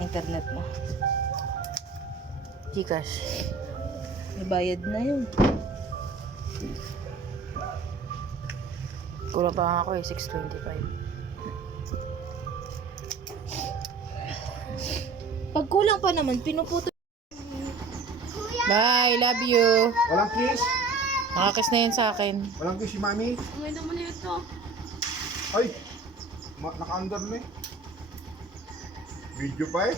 internet mo. Gcash. May bayad na yun. Kulang pa nga ako eh, 625. Pag kulang pa naman, pinuputo. Bye, love you. Walang kiss? Nakakiss na yun sa akin. Walang kiss si mami? Umay naman ito. Ay! Naka-under na eh. Video pa eh.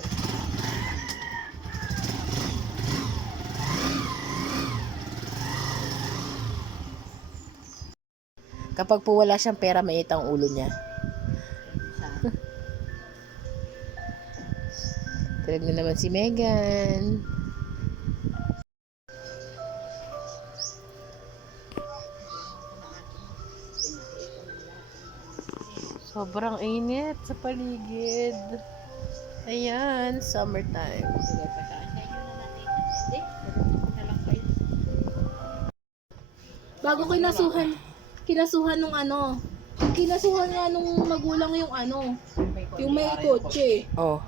Kapag po wala siyang pera, maiit ang ulo niya. Tilag na naman si Megan. Sobrang init sa paligid. Ayan, summertime. Bago kinasuhan nung ano. Kinasuhan nga nung magulang yung ano. Yung may kotse. Oh.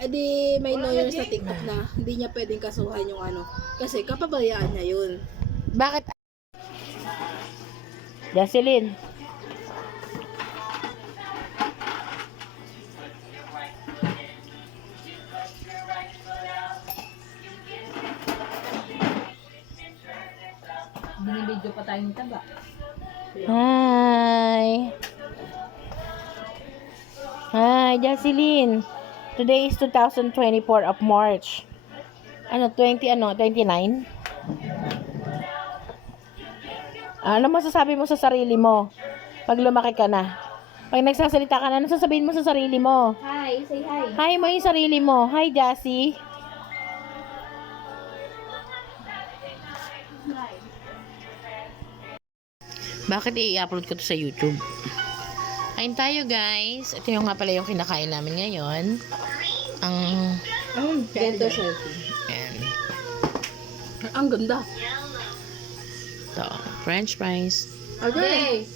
E di may lawyer sa TikTok na hindi niya pwedeng kasuhan yung ano. Kasi kapabayaan niya yun. Bakit? Jocelyn. Binibidyo pa tayo nito ba? Hi. Hi, Jocelyn. Today is 2024 of March. 29? Ano masasabi mo sa sarili mo pag lumaki ka na? Pag nagsasalita ka na, ano sasabihin mo sa sarili mo? Hi, say hi. Hi mo yung sarili mo. Hi, Jassy. Bakit i-upload ko to sa YouTube? Kain tayo, guys. Ito yung nga pala yung kinakain namin ngayon. Ang... Gento selfie. Ayan. Ang ganda. Ito. French fries. Okay.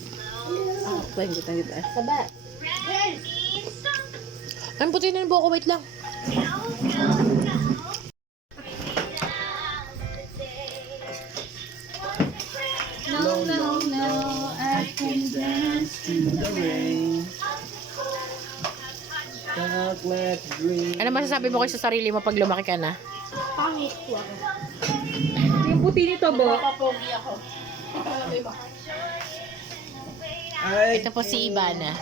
Pwede tayo tayo. Saba. Ang puti na yung buhok ko. Wait lang. No, no, no. I can dance to the rain. Chocolate dream. Ano masasabi mo kayo sa sarili mo pag lumaki ka na? Pangit ko ako. Yung puti nito, bo. Papogi ako. Ito po si Ivana.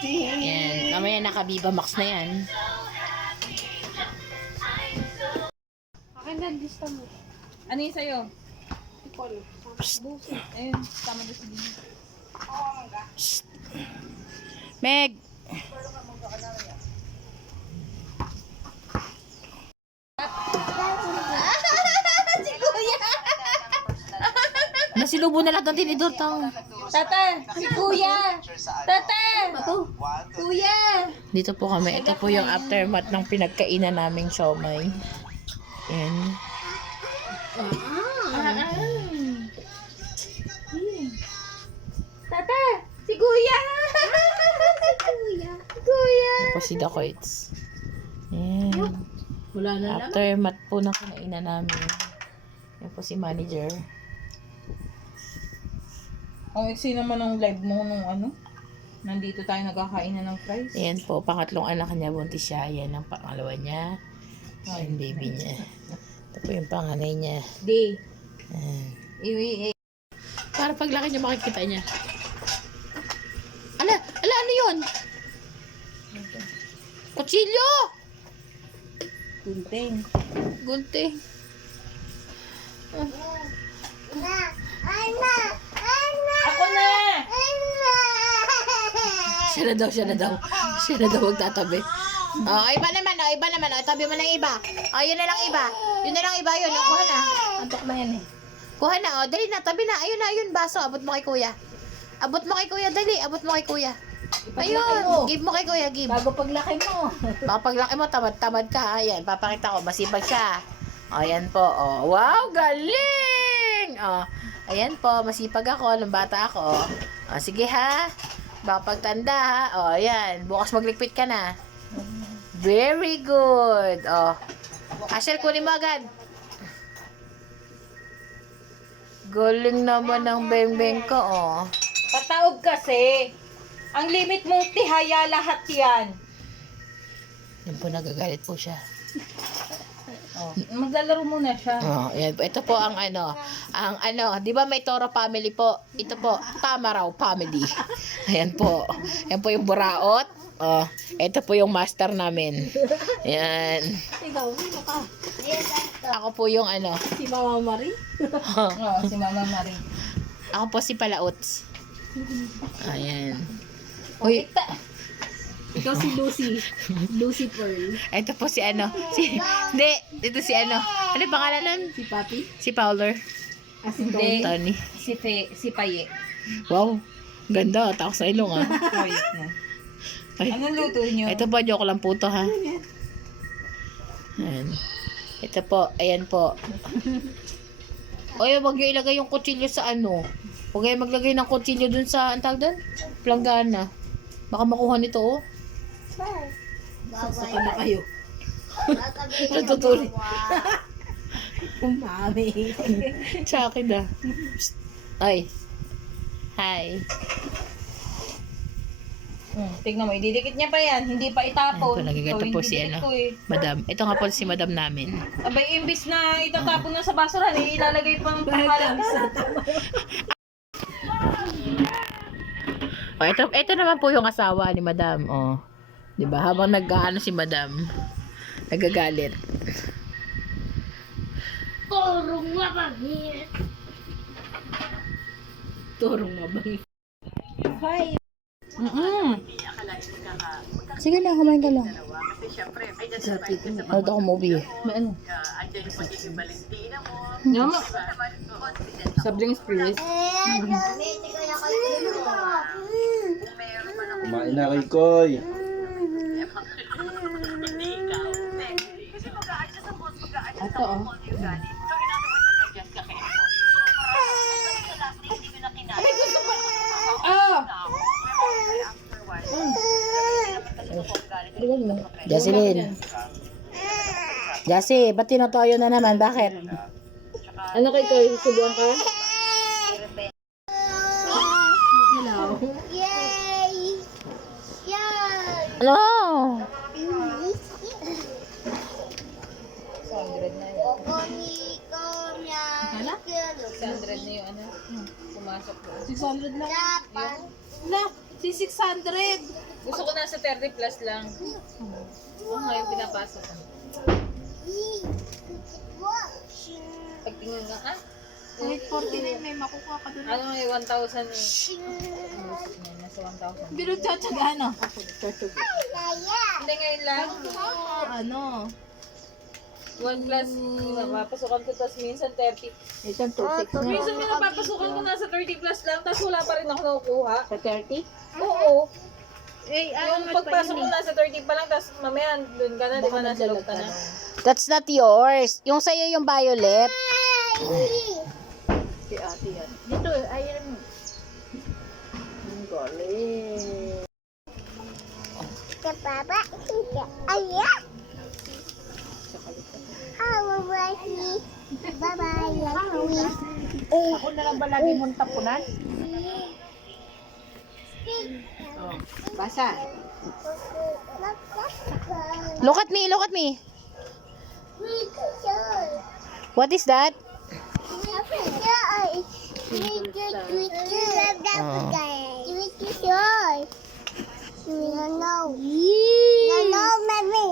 Yan. Mamaya naka-Viva Max na yan. Akin na, lista mo. Ano yung sa'yo? Ipol. Ayun, tama doon si Dini. Meg! Si Kuya! Nasilubo na lahat ng tinidor tang. Tata! Si Kuya! Tata! Kuya! Dito po kami. Ito po yung aftermath ng pinagkainan naming siomay. Yan. Tata! Si Kuya! Kuya! Kuya! Yan po si Dakoits. Yan. Wala na lang. Aftermath po ng kinainan namin. Yan po si manager. Ang iksi naman ng live mo nung ano, nandito tayo nagkakainan ng fries. Ayan po, pangatlong anak niya, buntis siya. Ayan ang pangalawa niya. Ayan, baby niya. Ito po yung panganay niya. Di. Ayan. Para paglaki niya, makikita niya. Ala, ano yun? Kutsilyo! Gunting. Gunting. Ako na! Siya na daw. Siya na daw magtatabi. Oh, iba naman. Oh, tabi mo ng iba. Oh, yun na lang iba. Yun. Oh, kuha na. Antok na yan eh. Kuha na. Oh, dali na. Tabi na. Ayun, baso. Abot mo kay kuya. Dali. Abot mo kay kuya. Ipaglaki mo. Give mo kay kuya, give. Bago paglaki mo. Baka paglaki mo, tamad ka. Ayan, papakita ko. Masipag siya. O, ayan po. O, wow, galing! O, ayan po. Masipag ako. Nung bata ako. O, sige ha. Baka pagtanda ha. O, ayan. Bukas maglikpit ka na. Very good. Oh. Asher, kunin mo agad. Galing naman ng beng-beng ko, oh. Pataog kasi. Ang limit mong tihaya lahat yan. Yan po, nagagalit po siya. Oh, maglalaro muna siya. Oh, yan po. Ito po ang di ba may Toro family po? Ito po, Tamaraw family. Ayan po. Yan po yung buraot. Oh, ito po yung master namin. Yan. Ikaw, sino ka? Ako po yung Si Mama Marie? Oo, si Mama Marie. Ako po si Palauts. Ayan. Uy, Ikaw si Lucy. Lucy Pearl. ito po si hindi, ito si ano pangalan nun? Si Papi? Si Fowler. Si Hindi. Tony. Si Paye. Wow, ganda. Takot sa ilong, ah. Quiet na. Ay, Anong luto nyo? ito po, joke lang po to, ha. Ayan. Ito po, ayan po. Oy, wag nyo ilagay yung kutsilyo sa Huwag kayo maglagay ng kutsilyo dun sa, ang tawag dun? Planggana. Baka makuha nito, oh. Saka na kayo. Natutulog. Mami. Sa akin, ah. Psst. Ay. Hi. Tignan mo, ididikit niya pa yan. Hindi pa itapon. Ayan po, nagagata So, po hindi si dikit ko eh. Madam. Ito nga po si madam namin. Abay, imbis na itatapon na sa basurahan, ilalagay pa ng pangalan. Oh, ito naman po yung asawa ni madam. Oh. 'Di ba? Habang nag-aano si madam, nagagalit. Turong mabangit. Sige na, kumain ka lang. Sabi ko na. Ano ako movie? May ano? Yama. Sabling spirits. Kumain na kay Koy. Ito oh. Jocelyn. Jassy, ba't tinotoyo na naman? Bakit? Ano kay Koy? Susubuan ka? Hello. Ano? 100 na yun. 600 na yung ano. Pumasok ko. 600 lang. Na, si 600. Gusto ko nasa 30 plus lang. Ngayon pinapasok ko. Pagtingin nga, Kahit 49 may makukuha ka doon. ano may 1,000 eh. Nasa 1,000. Pero tsatsaga ano? Hindi ngayon lang. Ano? 1 plus, napapasukan ko, tapos minsan 30. Isang 26 na. Minsan yung napapasukan ko nasa 30 plus lang, tapos wala pa rin ako nakukuha. Sa 30? Oo. Eh, Yung pagpasok ko nasa 30 pa lang, tapos mamaya doon ka na, di ba nasa loob ka na. That's not yours. Yung sa'yo yung violet. Si ate yan. Dito, ayun mo. Ang galing. Ako na lang ba lagi mong tapunan? Oh, basa. Look at me, look at me. What is that?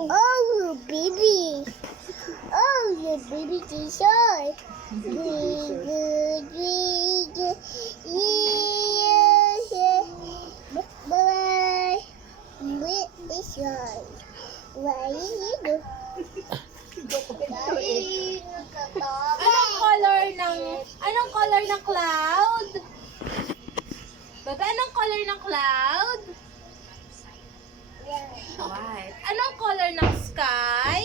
Oh, baby. Oh, the baby t-shirt. Bye-bye. Wait, it's yours. Why you Anong color ng cloud? Bebe, anong color ng cloud? White. Anong color ng sky?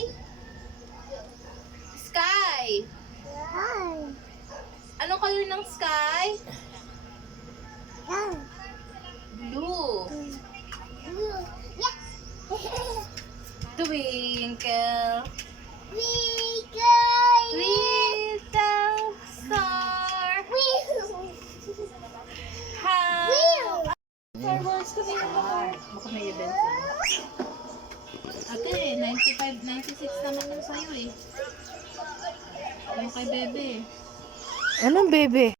Sky. Anong color ng sky? Blue. Twinkle, Twinkle, little star, how... Fireworks kami na ba? Baka may event. Ate, 95, 96 naman yung sa'yo eh. Yung kay Bebe. Anong bebe?